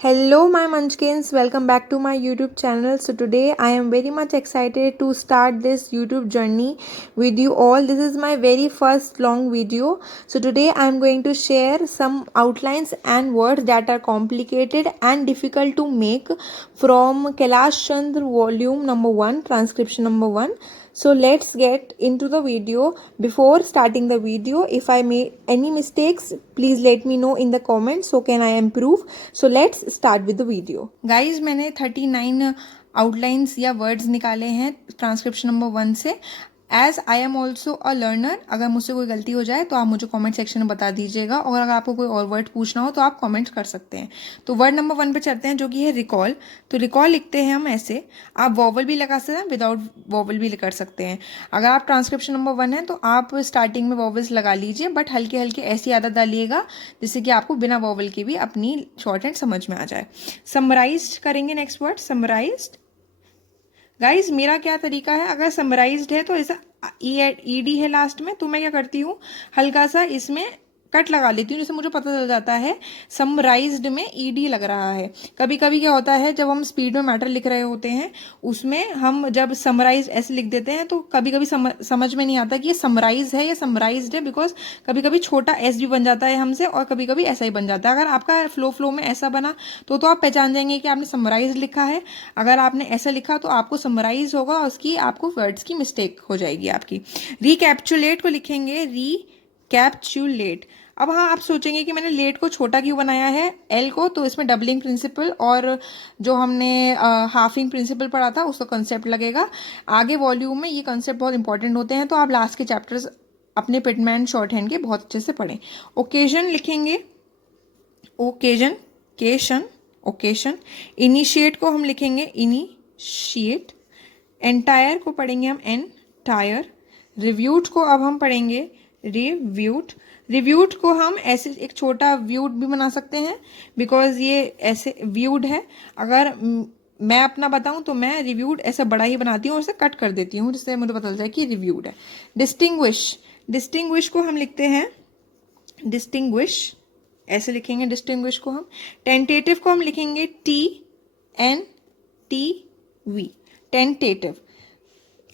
Hello, my munchkins. Welcome back to my YouTube channel. So, today I am very much excited to start this YouTube journey with you all. This is my very first long video. So, today I am going to share some outlines and words that are complicated and difficult to make from Kailash Chandra volume number 1, transcription number 1. So let's get into the video. Before starting the video, if I made any mistakes, please let me know in the comments so can I improve. So let's start with the video. Guys, मैंने 39 outlines या words निकाले हैं transcription number 1 से. As I am also a learner, अगर मुझसे कोई गलती हो जाए तो आप मुझे कमेंट सेक्शन में बता दीजिएगा, और अगर आपको कोई और वर्ड पूछना हो तो आप कमेंट कर सकते हैं. तो वर्ड नंबर 1 पे चलते हैं, जो कि है रिकॉल. तो रिकॉल लिखते हैं हम ऐसे. आप वॉवल भी लगा सकते हैं, विदाउट वॉवल भी कर सकते हैं. अगर आप ट्रांसक्रिप्शन नंबर 1 है तो आप स्टार्टिंग में वॉवल्स लगा लीजिए, बट हल्के हल्के ऐसी आदत डालिएगा जिससे कि आपको बिना वॉवल के भी अपनी शॉर्ट हैंड समझ में आ जाए. समराइज्ड करेंगे नेक्स्ट वर्ड, समराइज्ड. गाइज मेरा क्या तरीका है, अगर समराइज्ड है तो ऐसा ईडी है लास्ट में, तो मैं क्या करती हूँ, हल्का सा इसमें कट लगा लेती हूँ, जिससे मुझे पता चल जाता है समराइज्ड में ईडी लग रहा है. कभी कभी क्या होता है, जब हम स्पीड में मैटर लिख रहे होते हैं उसमें हम जब समराइज ऐसे लिख देते हैं तो कभी कभी समझ में नहीं आता कि ये समराइज है या समराइज्ड है, बिकॉज कभी कभी छोटा एस भी बन जाता है हमसे और कभी कभी ऐसा ही बन जाता है. अगर आपका फ्लो में ऐसा बना तो आप पहचान जाएंगे कि आपने समराइज लिखा है. अगर आपने ऐसा लिखा तो आपको समराइज होगा और उसकी आपको वर्ड्स की मिस्टेक हो जाएगी आपकी. रिकैप्चुलेट को लिखेंगे रिकैप्चुलेट. अब हाँ, आप सोचेंगे कि मैंने लेट को छोटा क्यों बनाया है एल को, तो इसमें डबलिंग प्रिंसिपल और जो हमने हाफिंग प्रिंसिपल पढ़ा था उसका कंसेप्ट लगेगा. आगे वॉल्यूम में ये कंसेप्ट बहुत इंपॉर्टेंट होते हैं, तो आप लास्ट के चैप्टर्स अपने पिटमैन शॉर्ट हैंड के बहुत अच्छे से पढ़ें. ओकेजन लिखेंगे ओकेजन, केशन, ओकेशन. इनिशिएट को हम लिखेंगे इनिशिएट. एंटायर को पढ़ेंगे हम एंटायर. रिव्यूड को अब हम पढ़ेंगे रिव्यूड. रिव्यूड को हम ऐसे एक छोटा व्यूड भी बना सकते हैं, बिकॉज ये ऐसे व्यूड है. अगर मैं अपना बताऊं तो मैं रिव्यूड ऐसा बड़ा ही बनाती हूँ और उसे कट कर देती हूँ, जिससे मुझे पता चल जाए कि रिव्यूड है. डिस्टिंग्विश. डिस्टिंग्विश को हम लिखते हैं डिस्टिंग्विश, ऐसे लिखेंगे डिस्टिंग्विश को हम. टेंटेटिव को हम लिखेंगे TNTV, टेंटेटिव.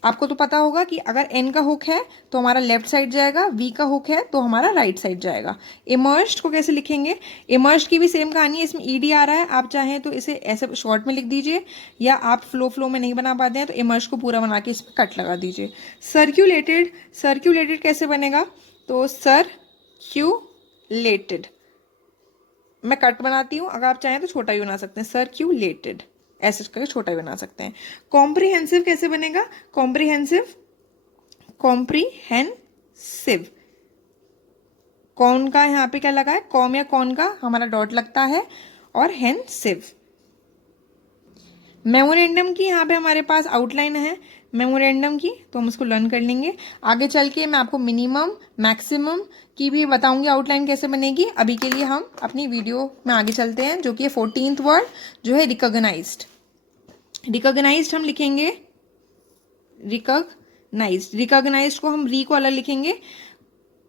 आपको तो पता होगा कि अगर एन का हुक है तो हमारा लेफ्ट साइड जाएगा, वी का हुक है तो हमारा राइट साइड जाएगा. इमर्स्ड को कैसे लिखेंगे, इमर्स्ड की भी सेम कहानी है, इसमें ईडी आ रहा है. आप चाहें तो इसे ऐसे शॉर्ट में लिख दीजिए, या आप फ्लो में नहीं बना पाते हैं तो इमर्स्ड को पूरा बना के इस पर कट लगा दीजिए. सर्क्यूलेटेड. सर्क्यूलेटेड कैसे बनेगा, तो सर्क्यूलेटेड मैं कट बनाती हूँ, अगर आप चाहें तो छोटा भी बना सकते हैं. सर्क्यूलेटेड ऐसे करके छोटा भी बना सकते हैं. कॉम्प्रिहेंसिव कैसे बनेगा, कॉम्प्रिहेंसिव, कॉम्प्रिहेंसिव. कौन का यहाँ पे क्या लगा है, कॉम या कौन का हमारा डॉट लगता है, और हेंसिव. मेमोरेंडम की यहाँ पे हमारे पास आउटलाइन है मेमोरेंडम की, तो हम उसको लर्न कर लेंगे. आगे चल के मैं आपको मिनिमम मैक्सिमम की भी बताऊंगी आउटलाइन कैसे बनेगी. अभी के लिए हम अपनी वीडियो में आगे चलते हैं, जो कि 14th वर्ड जो है रिकॉग्नाइज्ड. रिकॉग्नाइज्ड हम लिखेंगे रिकॉग्नाइज्ड. रिकॉग्नाइज्ड को हम री को अलग लिखेंगे,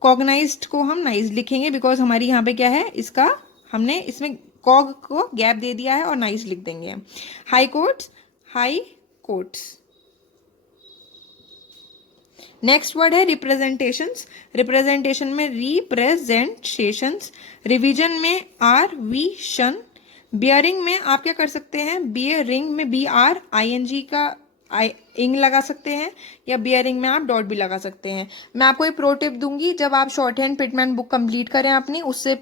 कॉग्नाइज्ड को हम नाइज्ड लिखेंगे, बिकॉज हमारी यहाँ पे क्या है, इसका हमने इसमें कॉग को गैप दे दिया है और नाइस लिख देंगे हम. High courts, high courts. Next word है रिप्रेजेंटेशंस. रिप्रेजेंटेशन में रिप्रेजेंटेशंस. रिवीजन में आरवीशन. बियरिंग में आप क्या कर सकते हैं, बियरिंग में BRING का इंग लगा सकते हैं, या बियरिंग में आप डॉट भी लगा सकते हैं. मैं आपको एक प्रो टिप दूंगी, जब आप short hand Pitman book complete करें अपनी, उससे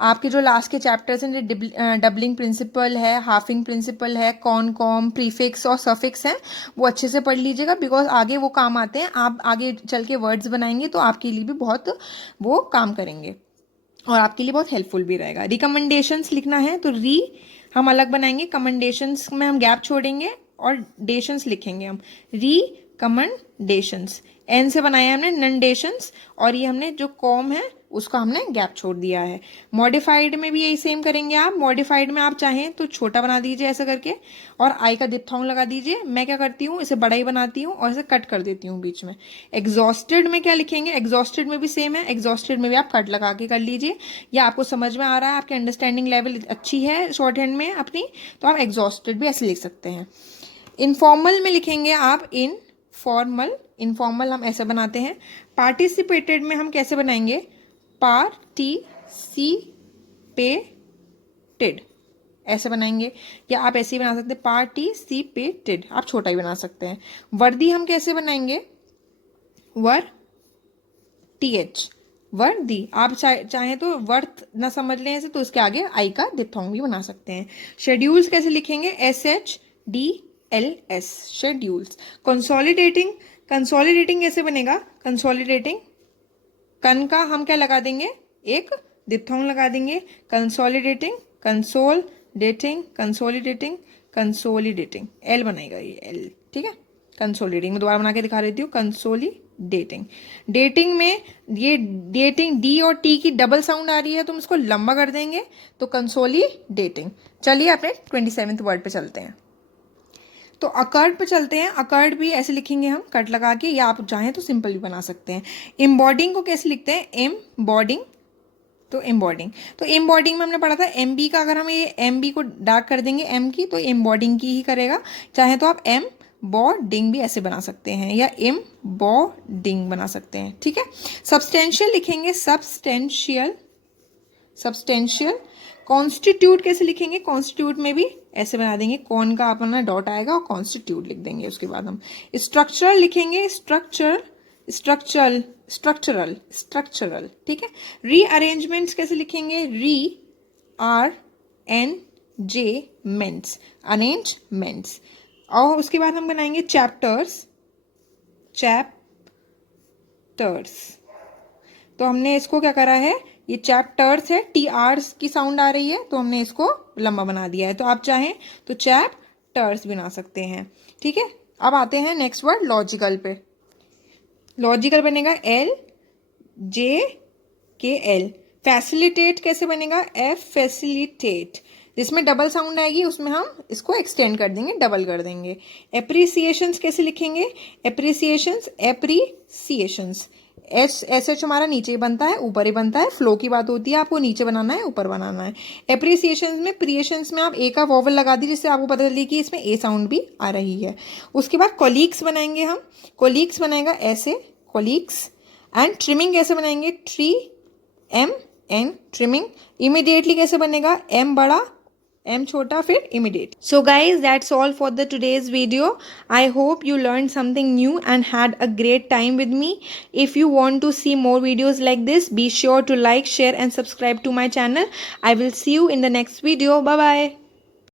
आपके जो लास्ट के चैप्टर्स हैं, डबलिंग प्रिंसिपल है, हाफिंग प्रिंसिपल है, कॉन कॉम प्रीफिक्स और सफिक्स हैं, वो अच्छे से पढ़ लीजिएगा, बिकॉज आगे वो काम आते हैं. आप आगे चल के वर्ड्स बनाएंगे तो आपके लिए भी बहुत वो काम करेंगे और आपके लिए बहुत हेल्पफुल भी रहेगा. रिकमेंडेशंस लिखना है तो री हम अलग बनाएंगे, कमेंडेशंस में हम गैप छोड़ेंगे और डेशंस लिखेंगे हम. रिकमेंडेशंस एन से बनाया हमने नंडेशंस, और ये हमने जो कॉम है उसका हमने गैप छोड़ दिया है। मॉडिफाइड में भी यही सेम करेंगे आप। मॉडिफाइड में आप चाहें तो छोटा बना दीजिए ऐसा करके और आई का डिप्थोंग लगा दीजिए। मैं क्या करती हूँ, इसे बड़ा ही बनाती हूँ और इसे कट कर देती हूँ बीच में। एग्जॉस्टेड में क्या लिखेंगे, एग्जॉस्टेड में भी सेम है, एग्जॉस्टेड में भी आप कट लगा के कर लीजिए। या आपको समझ में आ रहा है, आपकी अंडरस्टैंडिंग लेवल अच्छी है शॉर्ट हैंड में अपनी, तो आप एग्जॉस्टेड भी ऐसे लिख सकते हैं। इनफॉर्मल में लिखेंगे आप इनफॉर्मल। इनफॉर्मल हम ऐसे बनाते हैं। पार्टिसिपेटेड में हम कैसे बनाएंगे, पार्टिसिपेटेड ऐसे बनाएंगे, या आप ऐसे ही बना सकते हैं पार्टिसिपेटेड, आप छोटा ही बना सकते हैं। वर्दी हम कैसे बनाएंगे, TH वर्दी। आप चाहें तो वर्थ ना समझ लें ऐसे, तो उसके आगे आई का डिप्थोंग भी बना सकते हैं। शेड्यूल्स कैसे लिखेंगे, SHDLS शेड्यूल्स। कंसोलिडेटिंग, कंसोलिडेटिंग कैसे बनेगा, कंसोलिडेटिंग कन का हम क्या लगा देंगे, एक डिप्थोंग लगा देंगे। Consolidating, consolidating, consolidating, consolidating, L बनेगा ये एल, ठीक है। कंसोलिडेटिंग में दोबारा बना के दिखा देती हूँ, कंसोलिडेटिंग। डेटिंग में ये डेटिंग डी और टी की डबल साउंड आ रही है, तो हम इसको लंबा कर देंगे, तो कंसोलिडेटिंग। चलिए अपने 27th वर्ड पे चलते हैं। तो अकर्ड पे चलते हैं। अकर्ड भी ऐसे लिखेंगे हम कट लगा के, या आप चाहें तो सिंपल भी बना सकते हैं। एम्बॉडिंग को कैसे लिखते हैं, एम्बॉडिंग। तो एम्बॉडिंग, तो एम्बॉडिंग में हमने पढ़ा था एमबी का, अगर हम ये एमबी को डार्क कर देंगे एम की, तो एम्बॉडिंग की ही करेगा। चाहे तो आप एम बॉडिंग भी ऐसे बना सकते हैं, या एम बॉडिंग बना सकते हैं, ठीक है। सब्सटेंशियल लिखेंगे, सब्सटेंशियल, सब्सटेंशियल। कॉन्स्टिट्यूट कैसे लिखेंगे, कॉन्स्टिट्यूट में भी ऐसे बना देंगे, कौन का अपना डॉट आएगा और कॉन्स्टिट्यूट लिख देंगे। उसके बाद हम स्ट्रक्चरल लिखेंगे, स्ट्रक्चर, स्ट्रक्चरल, स्ट्रक्चरल, स्ट्रक्चरल, ठीक है। रीअरेंजमेंट्स कैसे लिखेंगे, RNJ अरेंजमेंट्स। और उसके बाद हम बनाएंगे चैप्टर्स, चैप्टर्स। तो हमने इसको क्या करा है, ये चैप्टर्स है, TRs की साउंड आ रही है, तो हमने इसको लंबा बना दिया है। तो आप चाहें तो चैप्टर्स बना सकते हैं, ठीक है। अब आते हैं नेक्स्ट वर्ड लॉजिकल पे। लॉजिकल बनेगा LJKL। फैसिलिटेट कैसे बनेगा, F फैसिलिटेट। जिसमें डबल साउंड आएगी उसमें हम इसको एक्सटेंड कर देंगे, डबल कर देंगे। एप्रिसिएशंस कैसे लिखेंगे, एप्रिसिएशंस, एप्रिसिएशंस। SH हमारा नीचे ही बनता है, ऊपर ही बनता है, फ्लो की बात होती है, आपको नीचे बनाना है ऊपर बनाना है। एप्रिसिएशंस में, प्रिएशंस में आप ए का वोवल लगा दी, जिससे आपको पता चले कि इसमें ए साउंड भी आ रही है। उसके बाद कोलीग्स बनाएंगे हम। कोलीग्स बनेगा ऐसे, कोलीग्स। एंड ट्रिमिंग कैसे बनाएंगे, TMN ट्रिमिंग। इमीडिएटली कैसे बनेगा, M बड़ा M छोटा फिर immediate. So guys, that's all for the today's video. I hope you learned something new and had a great time with me. If you want to see more videos like this, be sure to like, share and subscribe to my channel. I will see you in the next video. Bye bye.